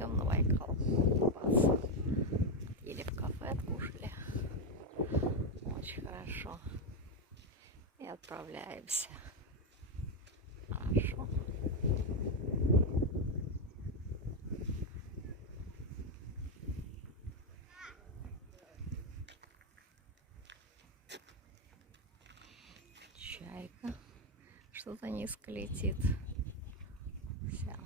идем на Байкал купаться. Ели в кафе, откушали. Очень хорошо. И отправляемся. Хорошо. Чайка что-то низко летит. Вся.